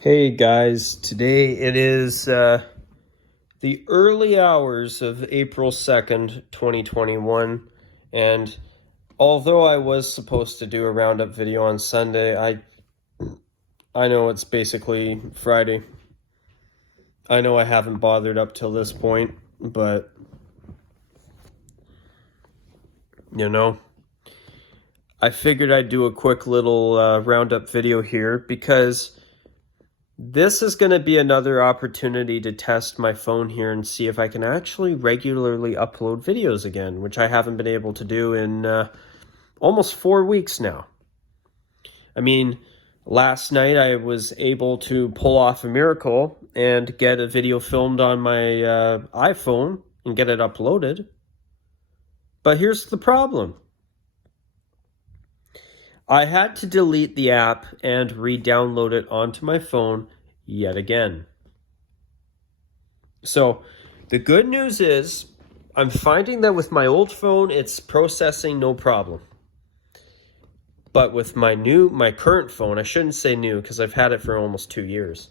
Hey guys, today it is the early hours of April 2nd, 2021, and although I was supposed to do a roundup video on Sunday, I know it's basically Friday. I know I haven't bothered up till this point, but you know, I figured I'd do a quick little roundup video here because this is going to be another opportunity to test my phone here and see if I can actually regularly upload videos again, which I haven't been able to do in almost 4 weeks now. I mean, last night I was able to pull off a miracle and get a video filmed on my iPhone and get it uploaded. But here's the problem. I had to delete the app and re-download it onto my phone yet again. So the good news is I'm finding that with my old phone, it's processing no problem. But with my current phone, I shouldn't say new because I've had it for almost 2 years.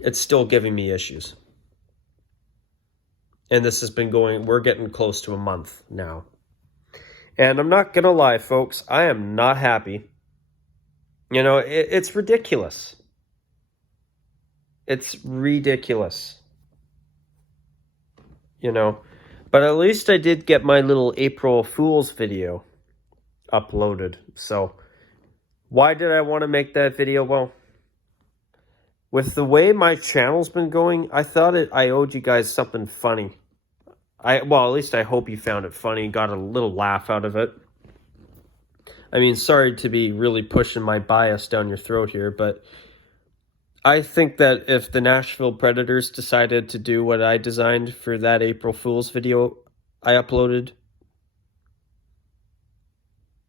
It's still giving me issues. And this has been we're getting close to a month now. And I'm not going to lie, folks, I am not happy. You know, it's ridiculous. It's ridiculous. You know, but at least I did get my little April Fool's video uploaded. So why did I want to make that video? Well, with the way my channel's been going, I thought I owed you guys something funny. Well, at least I hope you found it funny, got a little laugh out of it. I mean, sorry to be really pushing my bias down your throat here, but I think that if the Nashville Predators decided to do what I designed for that April Fool's video I uploaded,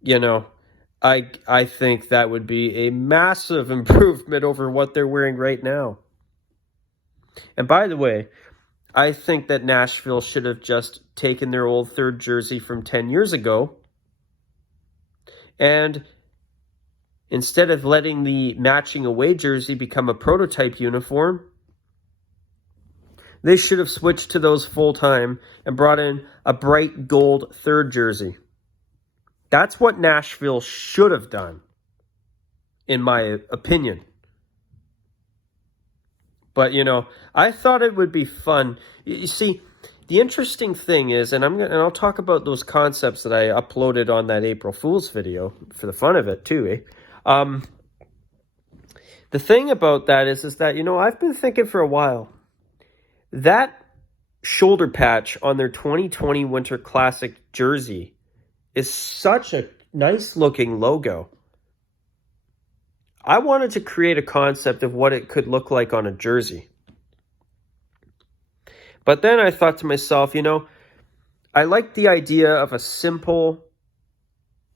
you know, I think that would be a massive improvement over what they're wearing right now. And by the way, I think that Nashville should have just taken their old third jersey from 10 years ago and instead of letting the matching away jersey become a prototype uniform, they should have switched to those full-time and brought in a bright gold third jersey. That's what Nashville should have done, in my opinion. But, you know, I thought it would be fun. You see, the interesting thing is, and I'll talk about those concepts that I uploaded on that April Fool's video for the fun of it too, eh? The thing about that is that, you know, I've been thinking for a while, that shoulder patch on their 2020 Winter Classic jersey is such a nice looking logo. I wanted to create a concept of what it could look like on a jersey. But then I thought to myself, you know, I like the idea of a simple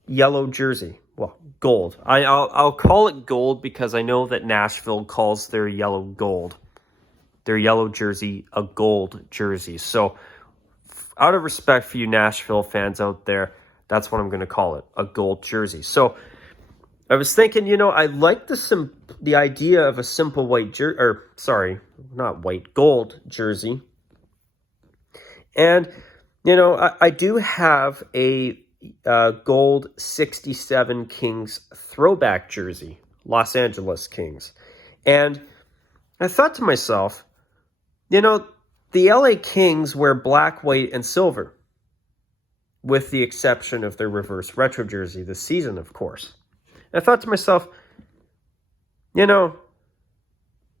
yellow jersey. Well, gold. I'll call it gold because I know that Nashville calls their yellow gold. Their yellow jersey a gold jersey. So out of respect for you Nashville fans out there, that's what I'm going to call it, a gold jersey. So I was thinking, you know, I like the idea of a simple gold jersey. And, you know, I do have a gold 67 Kings throwback jersey, Los Angeles Kings. And I thought to myself, you know, the LA Kings wear black, white, and silver, with the exception of their reverse retro jersey this season, of course. And I thought to myself, you know,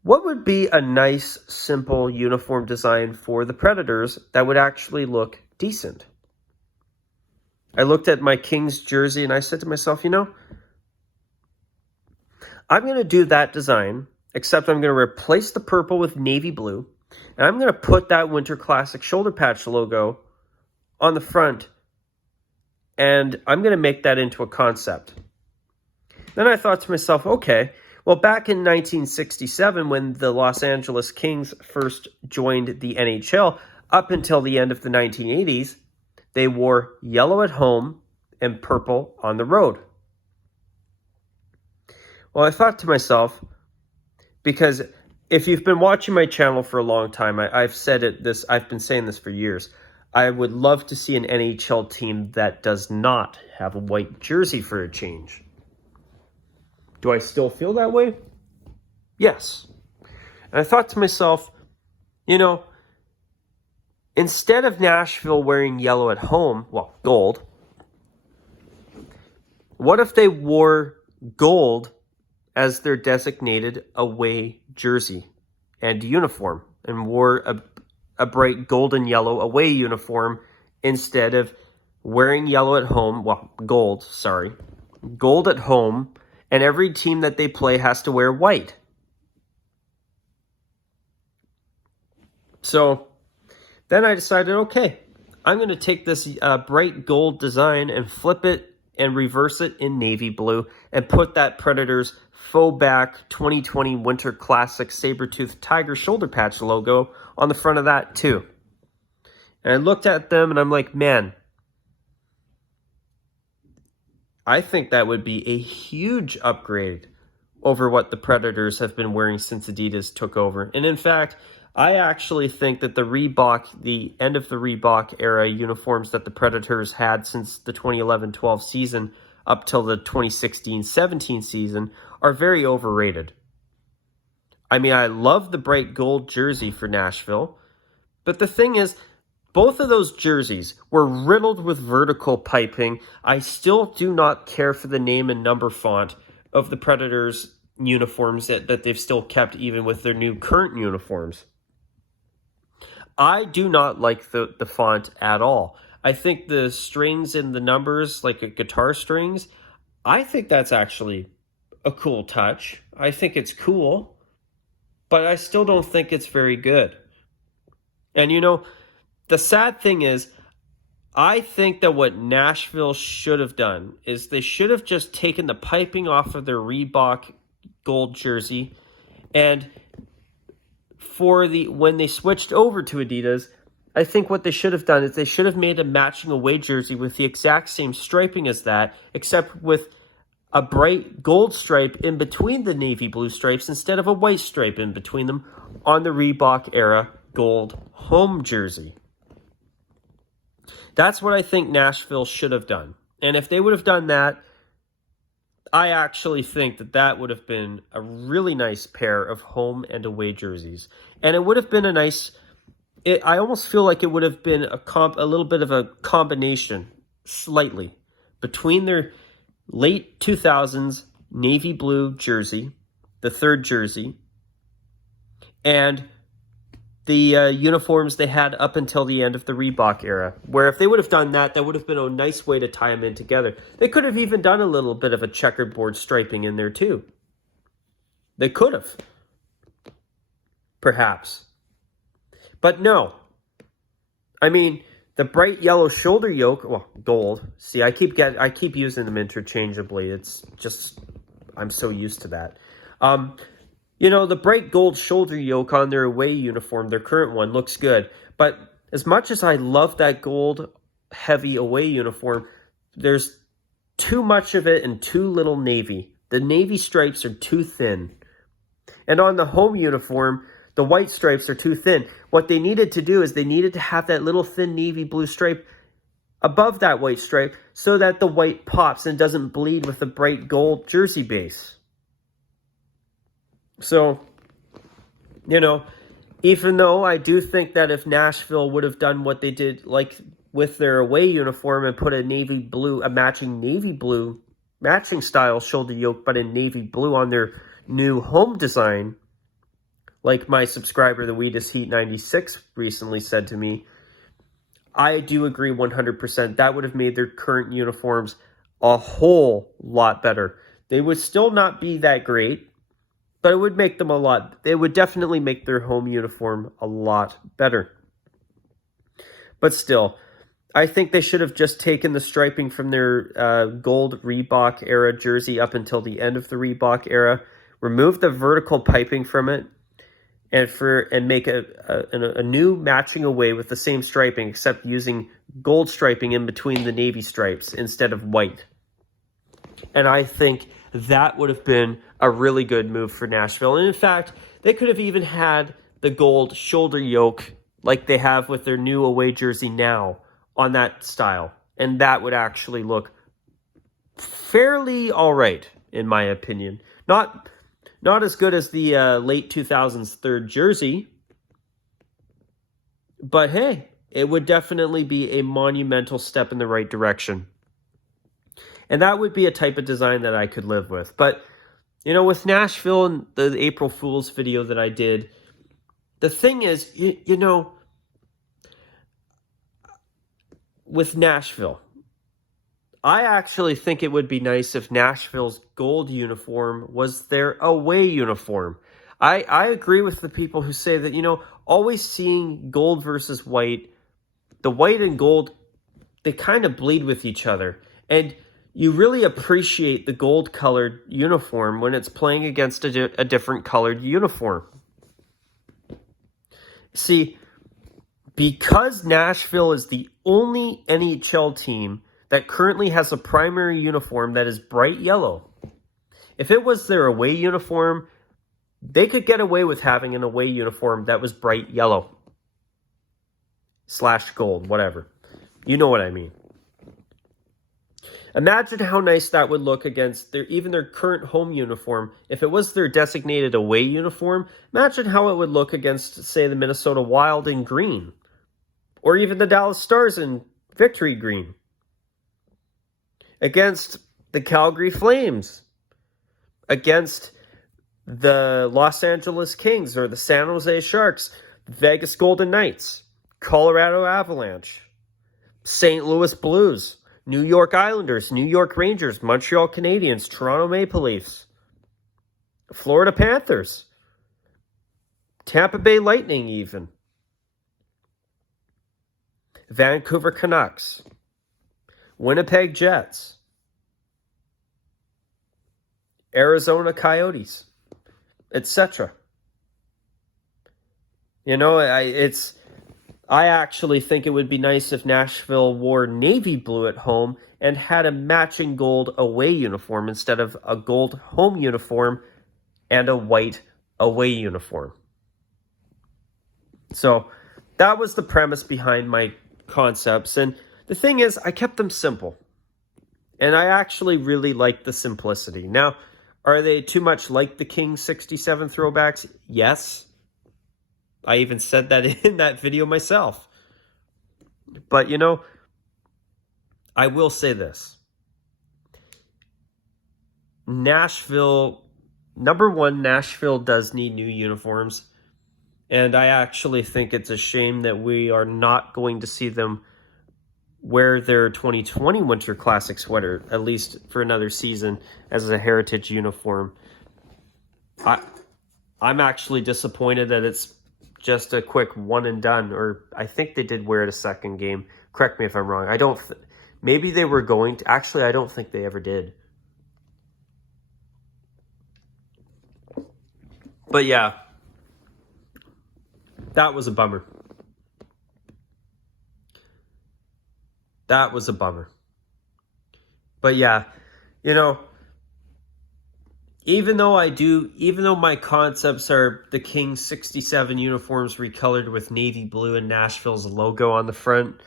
what would be a nice, simple uniform design for the Predators that would actually look decent? I looked at my Kings jersey and I said to myself, you know, I'm going to do that design, except I'm going to replace the purple with navy blue, and I'm going to put that Winter Classic shoulder patch logo on the front, and I'm going to make that into a concept. Then I thought to myself, okay, well, back in 1967, when the Los Angeles Kings first joined the NHL, up until the end of the 1980s, they wore yellow at home and purple on the road. Well, I thought to myself, because if you've been watching my channel for a long time, I've said it. I've been saying this for years. I would love to see an NHL team that does not have a white jersey for a change. Do I still feel that way? Yes. And I thought to myself, instead of Nashville wearing yellow at home, well, gold, what if they wore gold as their designated away jersey and uniform, and wore a bright golden yellow away uniform instead of wearing yellow at home, well, gold at home, and every team that they play has to wear white. So then I decided, okay, I'm going to take this bright gold design and flip it and reverse it in navy blue and put that Predators faux back 2020 Winter Classic Sabertooth Tiger shoulder patch logo on the front of that too. And I looked at them and I'm like, man, I think that would be a huge upgrade over what the Predators have been wearing since Adidas took over. And in fact, I actually think that the end of the Reebok era uniforms that the Predators had since the 2011-12 season up till the 2016-17 season are very overrated. I mean, I love the bright gold jersey for Nashville, but the thing is, both of those jerseys were riddled with vertical piping. I still do not care for the name and number font of the Predators uniforms that they've still kept even with their new current uniforms. I do not like the font at all. I think the strings and the numbers, like a guitar strings, I think that's actually a cool touch. I think it's cool, but I still don't think it's very good. And the sad thing is, I think that what Nashville should have done is they should have just taken the piping off of their Reebok gold jersey, and when they switched over to Adidas, I think what they should have done is they should have made a matching away jersey with the exact same striping as that, except with a bright gold stripe in between the navy blue stripes instead of a white stripe in between them on the Reebok era gold home jersey. That's what I think Nashville should have done. And if they would have done that, I actually think that would have been a really nice pair of home and away jerseys. And it would have been I almost feel like it would have been a little bit of a combination, slightly, between their late 2000s navy blue jersey, the third jersey, and the uniforms they had up until the end of the Reebok era, where if they would have done that would have been a nice way to tie them in together. They could have even done a little bit of a checkerboard striping in there too. They could have. Perhaps. But no. I mean, the bright yellow shoulder yoke, well, gold. See, I keep using them interchangeably. It's just, I'm so used to that. The bright gold shoulder yoke on their away uniform, their current one, looks good. But as much as I love that gold heavy away uniform, there's too much of it and too little navy. The navy stripes are too thin. And on the home uniform, the white stripes are too thin. What they needed to do is they needed to have that little thin navy blue stripe above that white stripe so that the white pops and doesn't bleed with the bright gold jersey base. So, even though I do think that if Nashville would have done what they did, like with their away uniform and put a matching style shoulder yoke, but in navy blue on their new home design, like my subscriber, the Weedus Heat 96, recently said to me, I do agree 100%. That would have made their current uniforms a whole lot better. They would still not be that great, but it would make them it would definitely make their home uniform a lot better. But still, I think they should have just taken the striping from their gold Reebok era jersey up until the end of the Reebok era, removed the vertical piping from it, and make a new matching away with the same striping, except using gold striping in between the navy stripes instead of white. And I think that would have been a really good move for Nashville. And in fact, they could have even had the gold shoulder yoke like they have with their new away jersey now on that style. And that would actually look fairly all right, in my opinion. Not as good as the late 2000s third jersey, but hey, it would definitely be a monumental step in the right direction. And that would be a type of design that I could live with. But, with Nashville and the April Fool's video that I did, the thing is, with Nashville, I actually think it would be nice if Nashville's gold uniform was their away uniform. I agree with the people who say that, always seeing gold versus white, the white and gold, they kind of bleed with each other. And you really appreciate the gold-colored uniform when it's playing against a different colored uniform. See, because Nashville is the only NHL team that currently has a primary uniform that is bright yellow, if it was their away uniform, they could get away with having an away uniform that was bright yellow / gold, whatever. You know what I mean. Imagine how nice that would look against their current home uniform. If it was their designated away uniform, imagine how it would look against, say, the Minnesota Wild in green. Or even the Dallas Stars in victory green. Against the Calgary Flames. Against the Los Angeles Kings or the San Jose Sharks. Vegas Golden Knights. Colorado Avalanche. St. Louis Blues. New York Islanders, New York Rangers, Montreal Canadiens, Toronto Maple Leafs, Florida Panthers, Tampa Bay Lightning even, Vancouver Canucks, Winnipeg Jets, Arizona Coyotes, etc. I actually think it would be nice if Nashville wore navy blue at home and had a matching gold away uniform instead of a gold home uniform and a white away uniform. So that was the premise behind my concepts. And the thing is, I kept them simple. And I actually really like the simplicity. Now, are they too much like the King 67 throwbacks? Yes. I even said that in that video myself. But, I will say this. Nashville, number one, Nashville does need new uniforms. And I actually think it's a shame that we are not going to see them wear their 2020 Winter Classic sweater, at least for another season, as a heritage uniform. I'm actually disappointed that it's just a quick one and done, or I think they did wear it a second game. Correct me if I'm wrong. Maybe they were going to. Actually, I don't think they ever did. But yeah, that was a bummer. That was a bummer. But yeah, even though my concepts are the King 67 uniforms recolored with navy blue and Nashville's logo on the front,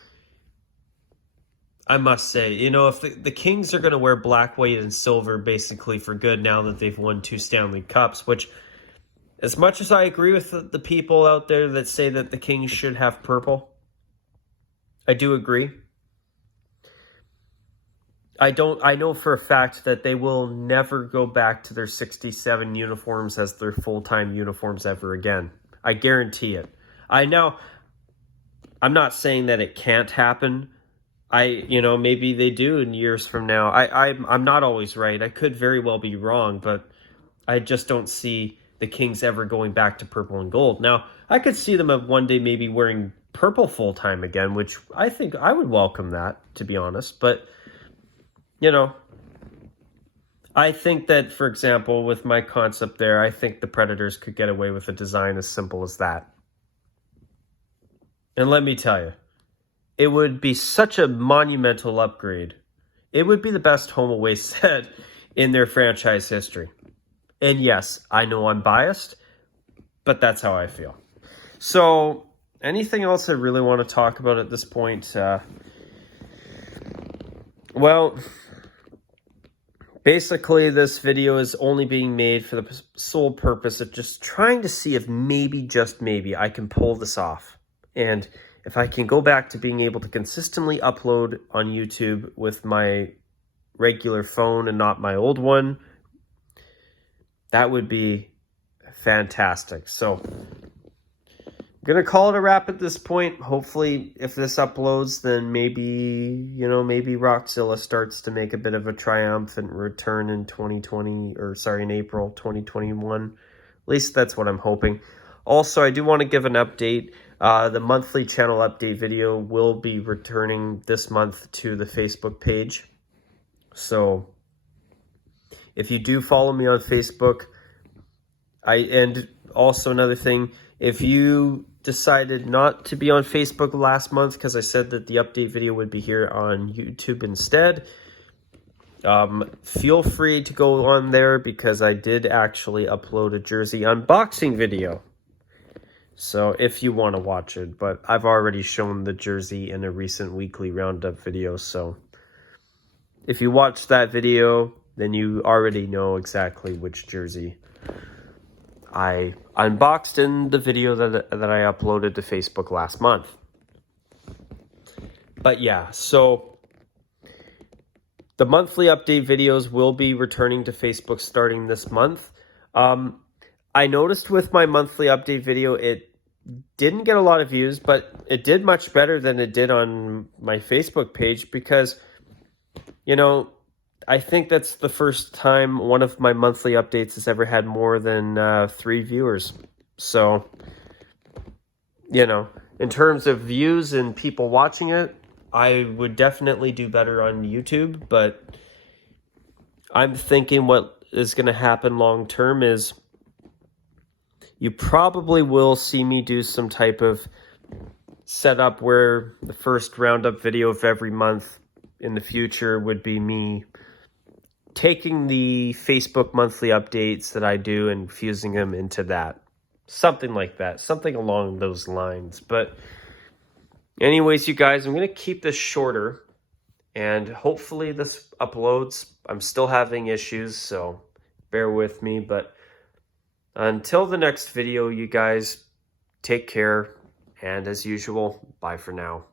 I must say, if the Kings are going to wear black, white, and silver basically for good now that they've won 2 Stanley Cups, which, as much as I agree with the people out there that say that the Kings should have purple, I do agree. I know for a fact that they will never go back to their 67 uniforms as their full-time uniforms ever again. I guarantee it. I'm not saying that it can't happen. Maybe they do in years from now. I'm not always right. I could very well be wrong, but I just don't see the Kings ever going back to purple and gold. Now, I could see them one day maybe wearing purple full-time again, which I think I would welcome that, to be honest. But I think that, for example, with my concept there, I think the Predators could get away with a design as simple as that. And let me tell you, it would be such a monumental upgrade. It would be the best home away set in their franchise history. And yes, I know I'm biased, but that's how I feel. So, anything else I really want to talk about at this point? Well, basically, this video is only being made for the sole purpose of just trying to see if maybe, just maybe, I can pull this off. And if I can go back to being able to consistently upload on YouTube with my regular phone and not my old one, that would be fantastic. So I'm going to call it a wrap at this point. Hopefully, if this uploads, then maybe Rockzilla starts to make a bit of a triumphant return in in April 2021. At least that's what I'm hoping. Also, I do want to give an update. The monthly channel update video will be returning this month to the Facebook page. So if you do follow me on Facebook, and also another thing, if you decided not to be on Facebook last month because I said that the update video would be here on YouTube instead, feel free to go on there because I did actually upload a jersey unboxing video. So if you want to watch it, but I've already shown the jersey in a recent weekly roundup video. So if you watch that video, then you already know exactly which jersey I unboxed in the video that I uploaded to Facebook last month. But yeah, so the monthly update videos will be returning to Facebook starting this month. I noticed with my monthly update video, it didn't get a lot of views, but it did much better than it did on my Facebook page because, I think that's the first time one of my monthly updates has ever had more than 3 viewers. So, in terms of views and people watching it, I would definitely do better on YouTube. But I'm thinking what is going to happen long term is you probably will see me do some type of setup where the first roundup video of every month in the future would be me taking the Facebook monthly updates that I do and fusing them into that. Something like that. Something along those lines. But anyways, you guys, I'm going to keep this shorter. And hopefully this uploads. I'm still having issues, so bear with me. But until the next video, you guys, take care. And as usual, bye for now.